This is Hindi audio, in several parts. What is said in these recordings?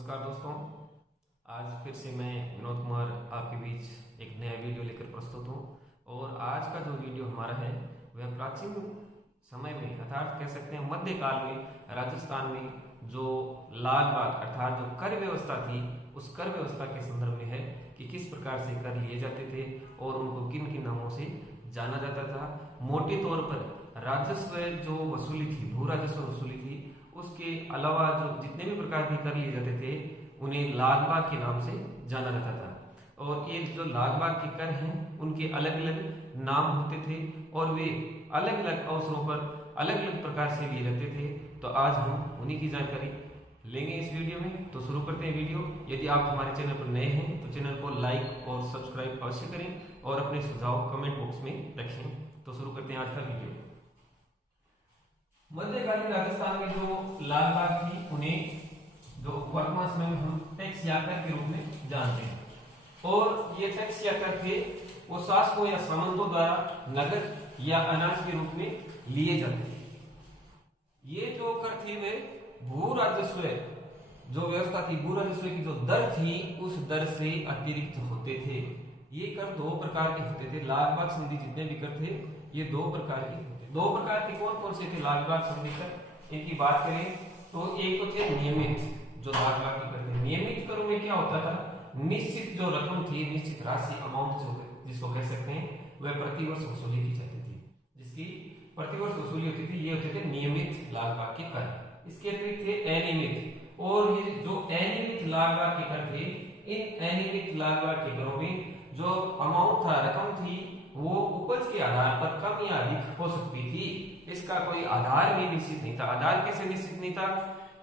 नमस्कार दोस्तों, आज फिर से मैं विनोद कुमार आपके बीच एक नया वीडियो लेकर प्रस्तुत हूँ। और आज का जो वीडियो हमारा है वह प्राचीन समय में अर्थात कह सकते हैं मध्यकाल में राजस्थान में जो लाल बाग अर्थात जो कर व्यवस्था थी उस कर व्यवस्था के संदर्भ में है कि किस प्रकार से कर लिए जाते थे और उनको किन किन नामों से जाना जाता था। मोटे तौर पर राजस्व जो वसूली थी, भू राजस्व वसूली थी, उसके अलावा जो जितने भी प्रकार के कर लिए जाते थे उन्हें लाल बाग के नाम से जाना जाता था। और ये जो लाल बाग के कर हैं उनके अलग अलग नाम होते थे और वे अलग अलग अवसरों पर अलग अलग प्रकार से लिए जाते थे। तो आज हम उन्हीं की जानकारी लेंगे इस वीडियो में। तो शुरू करते हैं वीडियो। यदि आप हमारे चैनल पर नए हैं तो चैनल को लाइक और सब्सक्राइब अवश्य करें और अपने सुझाव कमेंट बॉक्स में रखें। तो शुरू करते हैं आज का वीडियो। मध्यकालीन राजस्थान में जो लाल बाग थी उन्हें जो वर्तमान समय में हम टैक्स या कर के रूप में जानते हैं। और ये टैक्स या कर थे वो शासकों या सामंतों द्वारा नगद या अनाज के रूप में लिए जाते थे। ये जो कर थी वे भू राजस्व जो व्यवस्था थी, भू राजस्व की जो दर थी उस दर से अतिरिक्त होते थे। ये कर दो प्रकार के होते थे। लाल बाग संधि जितने भी कर थे ये दो प्रकार के होते। दो प्रकार के कौन कौन से थे लाल बाग संधि कर? इनकी बात करें तो एक तो थे नियमित जो लाल बाग के कर थे। नियमित करों में क्या होता था, निश्चित जो रकम थी, निश्चित राशि अमाउंट जो जिसको कह सकते हैं वह प्रतिवर्ष वसूली की जाती थी, जिसकी प्रतिवर्ष वसूली होती थी। ये होते थे नियमित लाल बाग के कर। इसके अतिरिक्त थे अनियमित। और ये जो अनियमित लाल बाग के कर थे, इन अनियमित लाल बाग के करों में जो अमाउंट था, रकम थी, वो उपज के आधार पर कम या अधिक हो सकती थी। इसका कोई आधार भी निश्चित नहीं था। आधार कैसे निश्चित नहीं था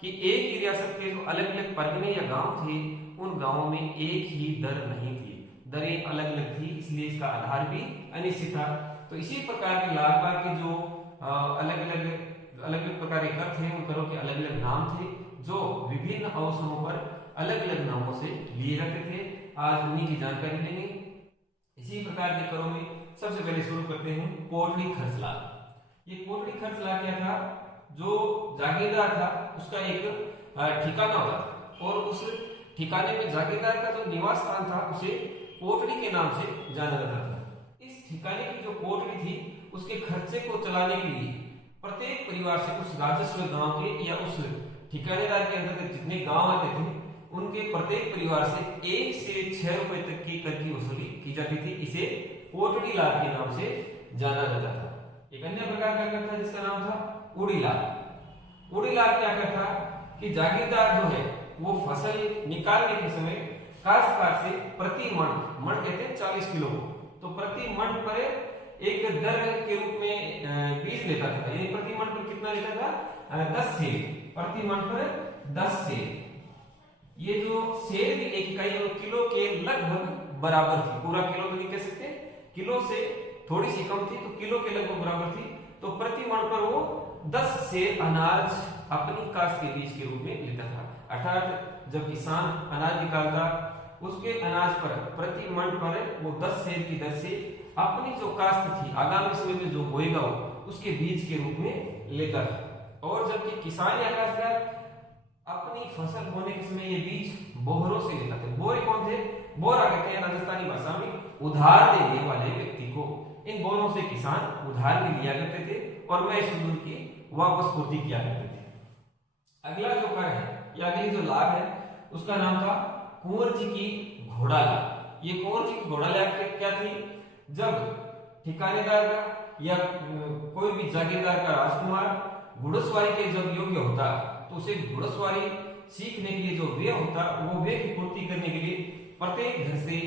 कि एक ही रियासत के जो अलग अलग परगने या गांव थे उन गांवों में एक ही दर नहीं थी, दरें अलग अलग थी, इसलिए इसका आधार भी अनिश्चित था। तो इसी प्रकार के लाल बाग के जो अलग अलग प्रकार के कर थे उन करों के अलग अलग नाम थे जो विभिन्न अवसरों पर अलग अलग नामों से लिए जाते थे। आज उन्हीं की जानकारी लेंगे। इसी प्रकार के करों में सबसे पहले शुरू करते हैं कोटड़ी खर्च लाभ। ये कोटड़ी खर्च लाभ क्या था? जो जागीरदार था उसका एक ठिकाना होता था और उस ठिकाने में जागीरदार का जो निवास स्थान था उसे कोटड़ी के नाम से जाना जाता था। इस ठिकाने की जो कोटड़ी थी उसके खर्चे को चलाने के लिए प्रत्येक परिवार से उस राजस्व गांव के या उस ठिकानेदार के अंतर्गत जितने गांव आते थे उनके प्रत्येक परिवार से 1 से 6 रुपए तक की कर की वसूली की जाती थी। इसे कोटड़ी लाभ के नाम से जाना जाता था। एक अन्य प्रकार का कर था जिसका नाम था उड़ी लाभ। उड़ी लाभ क्या करता कि जागीरदार जो है वो फसल निकालने के समय काश्तकार से प्रति मण कहते हैं 40 किलो, तो प्रति मण पर एक दर के रूप में बीज लेता था। यानी प्रति मण पर कितना लेता था? 10 सेर प्रति मण पर 10 सेर। ये जो सेर की एक इकाई किलो के लगभग बराबर थी। पूरा किलो तो नहीं कह सकते, किलो से थोड़ी सी कम थी, तो किलो के लगभग बराबर थी। तो प्रति मण पर वो 10 सेर अनाज अपनी काश्त के बीज के रूप में लेता था। अर्थात जब किसान अनाज निकालता उसके अनाज पर प्रति मण पर वो 10 सेर की दर से अपनी जो काश्त थी आगामी समय में जो बोएगा उसके बीज के रूप में लेता था। और जबकि किसान या काश्तकार अपनी फसल बोने के समय ये बीज बोहरों से लेता था। बोरे कौन थे? बोरा कहते हैं राजस्थानी भाषा में उधार देने वाले व्यक्ति को। इन बोरों से किसान उधार भी लिया करते थे और मैं सुदूर की वापस पूर्ति किया करते थे। अगला जो कर है या अगली जो लाभ है उसका नाम था कुंवर जी की घोड़ा लाभ। ये कुंवर जी की घोड़ा लाभ क्या थी? जब ठिकानेदार का या कोई भी जागीरदार का राजकुमार घुड़सवारी के जब योग्य होता तो उसे घुड़सवारी सीखने के लिए जो व्यय होता वो व्यय की पूर्ति करने के लिए प्रत्येक घर से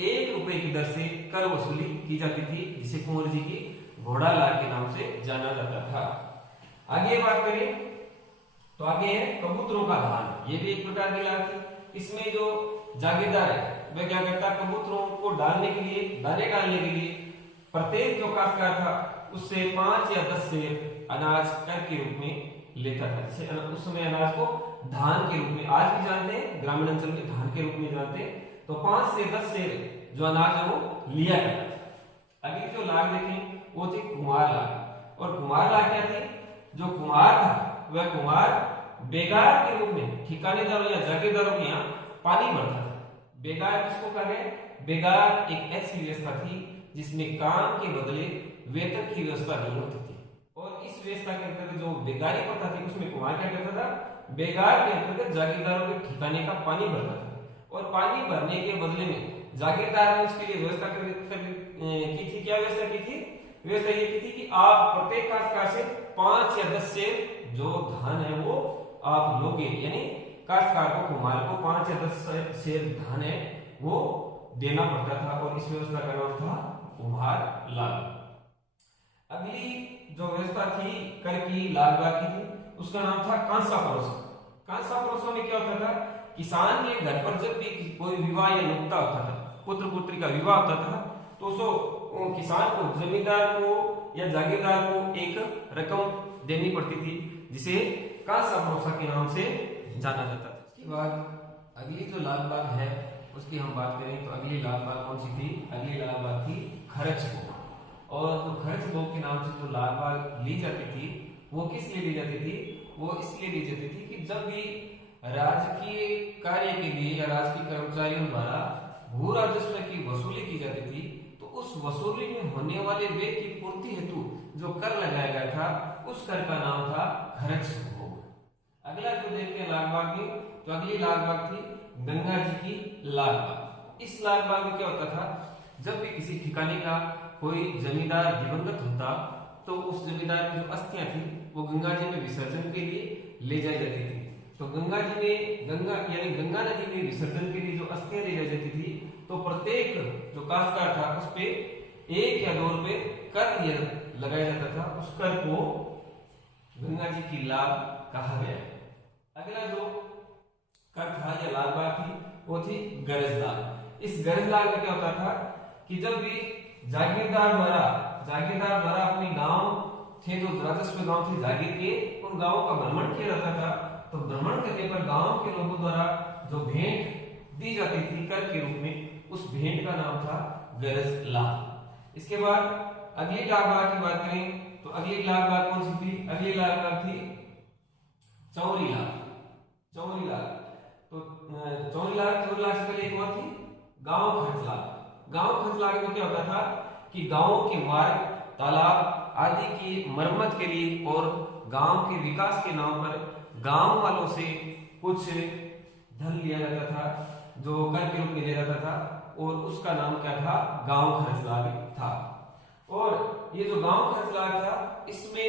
1 रुपए की दर से कर वसूली की जाती थी, जिसे कुंवर जी की घोड़ा लाभ के नाम से जाना जाता था। आगे बात करें तो आगे है कबूतरों का दान। ये भी एक प्रकार की लाभ थी। इसमें जो जागीरदार है वह क्या करता? कबूतरों को डालने के लिए, दाने डालने के लिए प्रत्येक जो काश्तकार था उससे 5 या 10 सेर अनाज कर के रूप में लेता था। जैसे उस समय अनाज को धान के रूप में आज भी जानते हैं, ग्रामीण अंचल में धान के रूप में जानते हैं। तो 5 से 10 सेर जो अनाज है वो लिया करता था। अगली जो लाभ देखें वो थी कुमार लाभ। और कुमार लाभ क्या थी? जो कुमार था वह कुमार बेगार के रूप में ठिकानेदारों या जागीरदारों के यहाँ पानी भरता था। बेगार किसको कहा गया? बेगार एक ऐसी व्यवस्था थी जिसमें काम के बदले वेतन की व्यवस्था नहीं होती थी। और इस व्यवस्था के अंतर्गत जो बेगारी प्रथा थी उसमें कुमार क्या करता था? बेगार के अंतर्गत जागीरदारों के ठिकाने का पानी भरता था और पानी भरने के बदले में जागीरदार ने उसके लिए व्यवस्था की थी। क्या व्यवस्था की थी? व्यवस्था ये की थी कि आप प्रत्येक काश्तकार से 5 या 10 शेर जो धान है वो आप लोगे, यानी काश्तकार को कुमार को 5 या 10 शेर धान है वो देना पड़ता था और इस व्यवस्था का नाम था कुम्हार लाल। अगली जो व्यवस्था थी कर की लालबाग की थी उसका नाम था कांसा परोसा। कांसा परोसा में क्या होता था? किसान के घर पर जब भी कोई विवाह या नुक्ता होता था, पुत्र पुत्री का विवाह होता था, तो किसान को, जमींदार को या जागीरदार को एक रकम देनी पड़ती थी जिसे कांसा परोसा के नाम से जाना जाता था। इसके बाद अगली जो लालबाग है उसकी हम बात करें तो अगली लालबाग कौन सी थी? अगली लालबाग थी खरच भोग। और जो खरच भोग के नाम से जो लालबाग ली जाती थी वो किस लिए ली जाती थी? वो इसलिए ली जाती थी कि जब भी राजकीय कार्य के लिए या राजकीय कर्मचारियों द्वारा भू राजस्व की वसूली की जाती थी तो उस वसूली में होने वाले व्यय की पूर्ति हेतु जो कर लगाया गया था उस कर का नाम था खरच भोग। अगला जो देखते हैं लालबाग में, तो अगली लालबाग थी गंगा जी की लालबाग। इस लालबाग में क्या होता था? जब भी किसी ठिकाने का कोई जमींदार दिवंगत होता तो उस जमींदार की जो अस्थियां थी वो गंगा जी में विसर्जन के लिए ले जाई जाती थी। तो गंगा गंगा नदी में विसर्जन के लिए जो अस्थियां ले जाई जाती थी तो प्रत्येक जो काश्तकार था उस पे 1 या 2 रुपए कर लगाया जाता था। उस कर को गंगा जी की लाभ कहा गया है। अगला जो कर था या लालबाग थी वो थी गरजलाल। इस गरजलाल में क्या होता था कि जब भी जागीरदार द्वारा अपने गांव थे, जो राजस्व गांव थे जागीर के, उन गांवों का भ्रमण किया जाता था। तो भ्रमण करने पर गांव के लोगों द्वारा जो भेंट दी जाती थी कर के रूप में, उस भेंट का नाम था गरजलाल। इसके बाद अगली लालबाग की बात करें तो अगली लालबाग कौन सी थी? अगली लालबाग थी चौरीलाल। तो चौरीलाल से पहले एक और थी गांव खर्चलाल। गांव खर्चलाल में क्या होता था कि गांवों के मार्ग, तालाब आदि की मरम्मत के लिए और गांव के विकास के नाम पर गांव वालों से कुछ धन लिया जाता था जो कर के रूप में लिया जाता था और उसका नाम क्या था? गांव खर्चलाल था। और ये जो गांव खर्चलाल था इसमें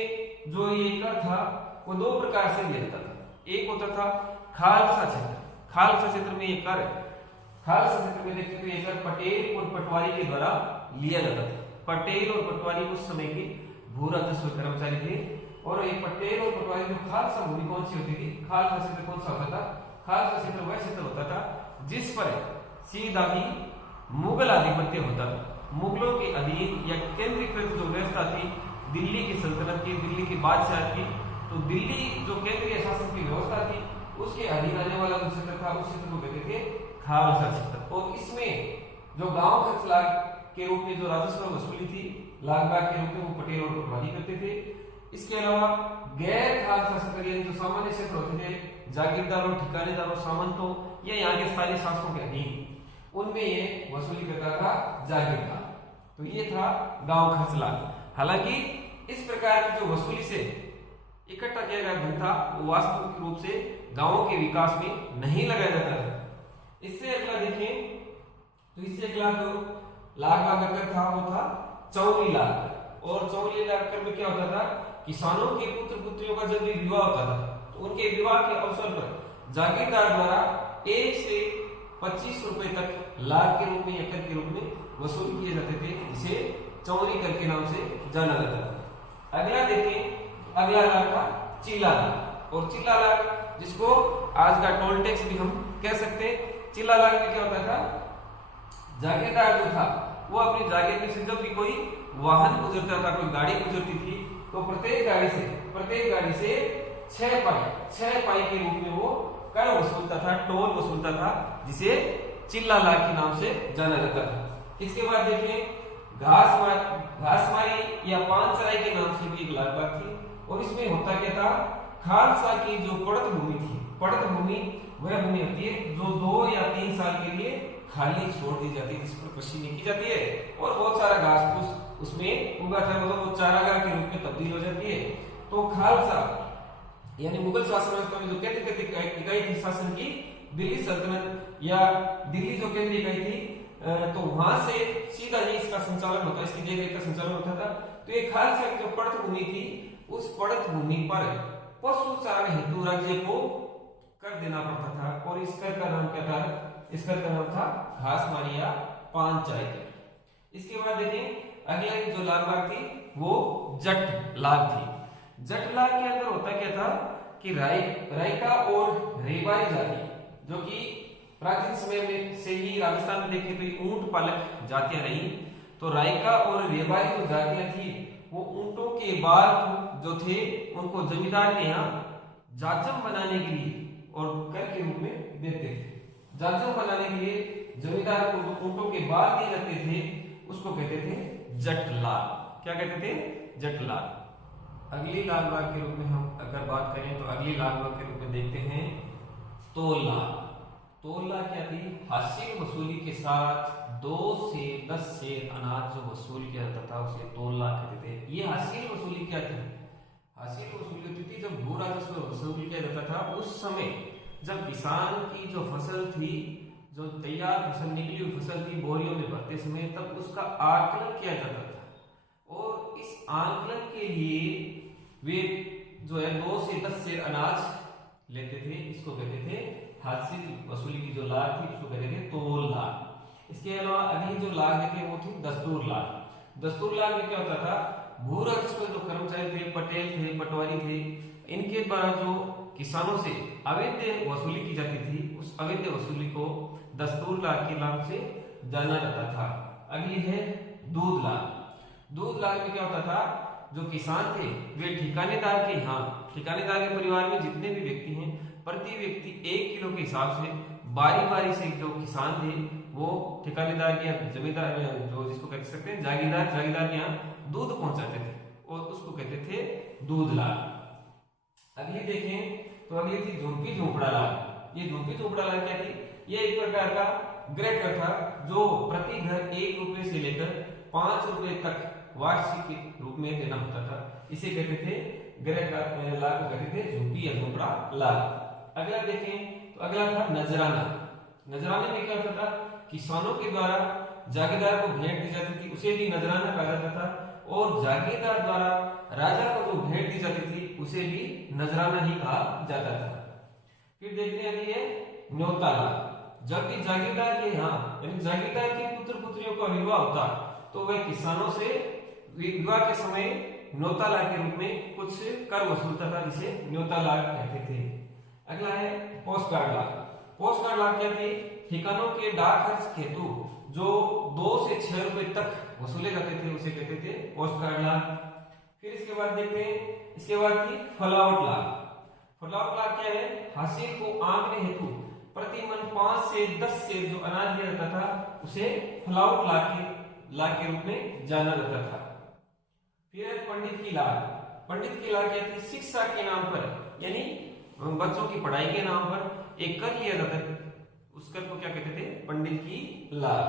जो ये कर था वो 2 प्रकार से लिया जाता था। एक होता था खालसा क्षेत्र। खालसा क्षेत्र में ये कर, खालसा क्षेत्र में देखते तो ये कर पटेल और पटवारी के द्वारा लिया जाता था। पटेल और पटवारी उस समय के भू राजस्व कर्मचारी थे और ये पटेल और पटवारी जो खालसा भूमि कौन सी होती थी? खालसा क्षेत्र कौन सा होता था? खालसा क्षेत्र वह क्षेत्र होता था जिस पर सीधा ही मुगल आधिपत्य होता था। मुगलों के अधीन या केंद्रीकृत जो व्यवस्था थी दिल्ली की सल्तनत की, दिल्ली की बादशाह की, तो दिल्ली जो केंद्रीय शासन की व्यवस्था थी उसके अधीन आने वाला जो क्षेत्र था उस क्षेत्र को कहते थे खालसा क्षेत्र। और इसमें जो गांव खर्चलाल के रूप में जो राजस्व वसूली थी लालबाग के रूप में वो पटेल और पटवारी करते थे। इसके अलावा गैर खालसा क्षेत्र यानी जो सामान्य क्षेत्र होते थे जागीरदारों, ठिकानेदारों, सामंतों या यहाँ के स्थानीय शासकों के अधीन, उनमें ये वसूली करता था जागीरदार। तो ये था गांव खर्चलाल। हालांकि इस प्रकार की जो वसूली से इकट्ठा किया गया धन था वो वास्तविक रूप से गांवों के विकास में नहीं लगाया जाता था। इससे अगला देखें तो इससे अगला जो लालबाग का कर था वो था चौरीलाल। और चौरीलाल कर में क्या होता था? किसानों के पुत्र पुत्रियों का जब भी विवाह होता था तो उनके विवाह के अवसर पर जागीरदार द्वारा 1 से 25 रुपए तक लाभ के रूप में या कर के रूप में वसूल किए जाते थे, जिसे चौरी कर के नाम से जाना जाता था। अगला देखें, अगला लाभ था चिल्ला लाभ। और चिल्ला लाभ जिसको आज का टोल टैक्स भी हम कह सकते हैं। चिल्ला लाभ में क्या होता था? जागीरदार जो था वो अपनी जागीर में से जब भी कोई वाहन गुजरता था, कोई गाड़ी गुजरती थी, तो प्रत्येक गाड़ी से 6 पाई के रूप में वो कर वसूलता था, टोल वसूलता था, जिसे चिल्ला लाख के नाम से जाना जाता था। इसके बाद देखें घासमारी या पानसराय के नाम से भी एक लालबाग थी। और इसमें होता क्या था? खालसा की जो पड़त भूमि थी, पड़त भूमि वह भूमि होती है जो 2 या 3 साल के लिए खाली छोड़ दी जाती है, जिस पर कृषि नहीं की जाती है और बहुत सारा घास फूस उसमें उगाता है, मतलब वो चारागाह के रूप में तब्दील हो जाती है। तो खालसा यानी मुगल शासन व्यवस्था में जो केंद्रीकृत इकाई थी शासन की, दिल्ली सल्तनत या दिल्ली जो केंद्रीय इकाई थी, तो वहां से सीधा ही इसका संचालन होता, इसकी देखरेख का संचालन होता था। तो ये खालसा की जो पड़त भूमि थी, उस पड़त भूमि पर पशु चारण हेतु राज्य को कर देना पड़ता था और इस कर का नाम क्या था? इस कर का नाम था घासमारी या पांचायत। इसके बाद देखें अगली जो लाग भाग थी वो जट लाग थी। जट लाग के अंदर होता क्या था कि रायका और रेवाड़ी जाति, जो कि प्राचीन समय में से ही राजस्थान में देखें तो ऊंट पालक जातियां रही, तो रायका और रेवाड़ी जो जातियां थी वो ऊंटों के बाल जो थे उनको जमींदार के यहाँ जाजम बनाने के लिए और कर के रूप में देते थे। जाजम बनाने के लिए जमींदार को जो ऊंटों के बाल दिए जाते थे उसको कहते थे जटलाल। क्या कहते थे? जटलाल। अगली लाल बाग के रूप में हम अगर बात करें तो अगली लाल बाग के रूप में देखते हैं तोला। तोला क्या थी? हासिल वसूली के साथ 2 से 10 शेर अनाज जो वसूल किया जाता था उसे तोला कहते थे। ये हासिल वसूली क्या थी? हासिल वसूली होती थी जब भू राजस्व वसूल किया जाता था, उस समय जब किसान की जो फसल थी, जो तैयार फसल निकली हुई फसल थी, बोरियों में भरते समय तब उसका आकलन किया जाता था और इस आकलन के लिए वे जो है 2 से 10 शेर अनाज लेते थे। इसको कहते थे हासिल वसूली की जो लाग थी उसको कहते थे तोल लाग। इसके अलावा अगली जो लाग देखे वो थी दस्तूर लाग। दस्तूर लाग में क्या होता था? भू राजस्व जो कर्मचारी थे, पटेल थे, पटवारी थे, इनके द्वारा जो किसानों से अवैध वसूली की जाती थी, उस अवैध वसूली को दस्तूर लाग के नाम से जाना जाता था। अगली है दूध लाग। दूध लाग में क्या होता था? जो किसान थे वे ठिकानेदार के यहाँ, ठिकानेदार के परिवार में जितने भी व्यक्ति हैं, प्रति व्यक्ति 1 किलो के हिसाब से बारी बारी से जो किसान थे वो ठिकानेदार के जमींदार जो जिसको कह सकते हैं जागीरदार के यहाँ दूध पहुंचाते थे और उसको कहते थे दूध लाग। अगली देखें तो अगली थी झुंपी झोपड़ा लाग। ये झुंपी झोपड़ा लाग क्या थी? ये एक प्रकार का गृह कर था जो प्रति घर 1 रुपए से लेकर 5 रुपए तक वार्षिक के रूप में देना होता था। इसे कहते थे गृह का लाग को कहते थे झुंपी या झोपड़ा लाग। अगला देखें तो अगला था नजराना। नजराने में क्या होता था? किसानों के द्वारा जागीरदार को भेंट दी जाती थी, उसे भी नजराना कहा जाता था और जागीरदार द्वारा राजा को जो भेंट दी जाती थी उसे भी नजराना ही कहा जाता था। फिर देखते हैं ये न्योता लाग। जब भी जागीरदार के यहाँ यानी जागीरदार के पुत्र पुत्रियों का विवाह होता तो वह किसानों से विवाह के समय न्योता लाग के रूप में कुछ कर वसूलता था, जिसे न्योता लाग कहते थे। अगला है पोस्ट कार्ड लाग। पोस्ट कार्ड लाग क्या थी? ठिकानों के डाक खर्च हेतु जो 2 से 6 रुपए तक वसूले जाते थे उसे कहते थे पोस्ट कार्ड लाग। फिर इसके बाद देखते हैं, इसके बाद थी फलावट लाग। फलावट लाग क्या है? हासिल को आंकने हेतु प्रति मन 5 से 10 से जो अनाज दिया जाता था उसे फलावट लाग के रूप में जाना जाता था। फिर है पंडित की लाग। पंडित की लाग क्या थी? शिक्षा के नाम पर यानी बच्चों की पढ़ाई के नाम पर एक कर लिया जाता है, उस कर को क्या कहते थे? पंडित की लाग।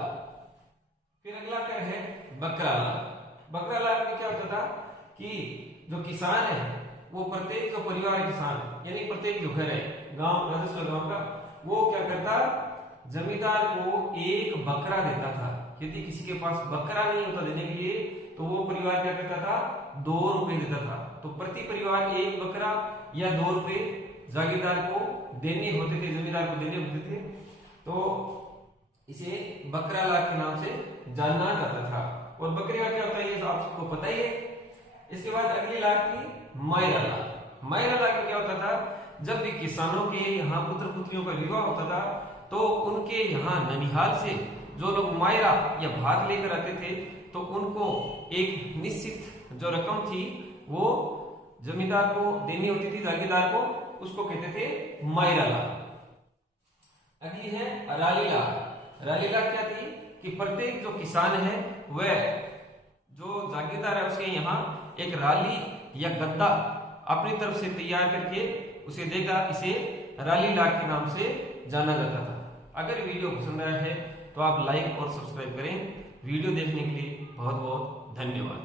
फिर अगला कर है बकरा लाग। बकरा लाग में क्या होता था कि जो किसान है वो प्रत्येक जो परिवार किसान यानी प्रत्येक जो घर है गांव राजस्व गांव का, वो क्या करता? जमींदार को 1 बकरा देता था। यदि किसी के पास बकरा नहीं होता देने के लिए तो वो परिवार क्या करता था? 2 रुपए देता था। तो प्रति परिवार 1 बकरा या 2 रुपए जागीरदार को देने होते थे, जमींदार को देने होते थे, तो इसे बकरा लाग के नाम से जाना जाता था। और बकरे का क्या होता है ये तो आप सबको पता ही है। इसके बाद अगली लाग थी मायरा लाग। मायरा लाग में क्या होता था? जब भी किसानों के यहाँ पुत्र पुत्रियों का विवाह होता था तो उनके यहाँ ननिहाल से जो लोग मायरा या भाग लेकर आते थे तो उनको एक निश्चित जो रकम थी वो जमींदार को देनी होती थी, जागीरदार को, उसको कहते थे मायरा लाग। अगली है राली लाग। राली लाग क्या थी कि प्रत्येक जो किसान है वह जो जागीरदार है उसके यहाँ एक राली या गद्दा अपनी तरफ से तैयार करके उसे देगा। इसे राली लाट के नाम से जाना जाता था। अगर वीडियो पसंद आया है तो आप लाइक और सब्सक्राइब करें। वीडियो देखने के लिए बहुत बहुत धन्यवाद।